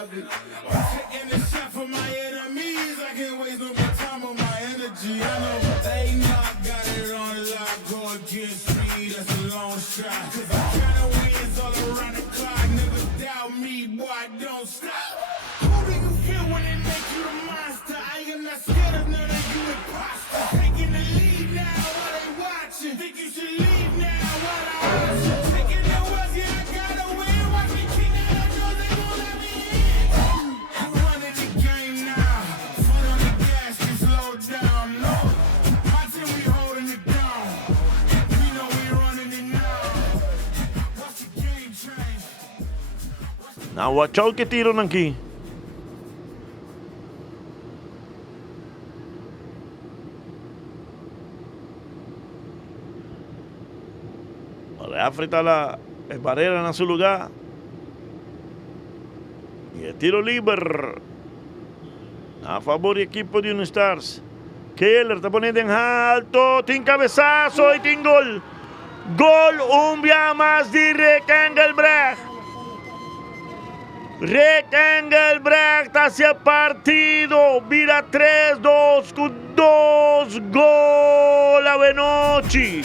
love it. I'm taking a shot for my enemies. I can't waste no more time on my energy. I know they not got it on lock. Go against me, that's a long shot. Cause I'm counting wins all around the clock. Never doubt me, boy, don't stop. How do you feel when they make you the monster? I am not scared of none of you imposters. Taking the lead now while they watching. Think you should leave now while I watch you. Taking the west, yeah, I gotta win. Watch me kick down that door, they gon' let me in. I'm running the game now. Foot on the gas, can slow down. No, my team, we holding it down. We know we running it now. Watch the game change. Na watch out kay tiro ng key. Afrita la barrera en su lugar. Y el tiro libre a favor del equipo de Unistars. Keller está poniendo en alto. Tiene cabezazo y tiene gol. Gol un día más de Rekengelbrecht. Rekengelbrecht hacia partido. Vira 3-2 con 2 gol a Benochi.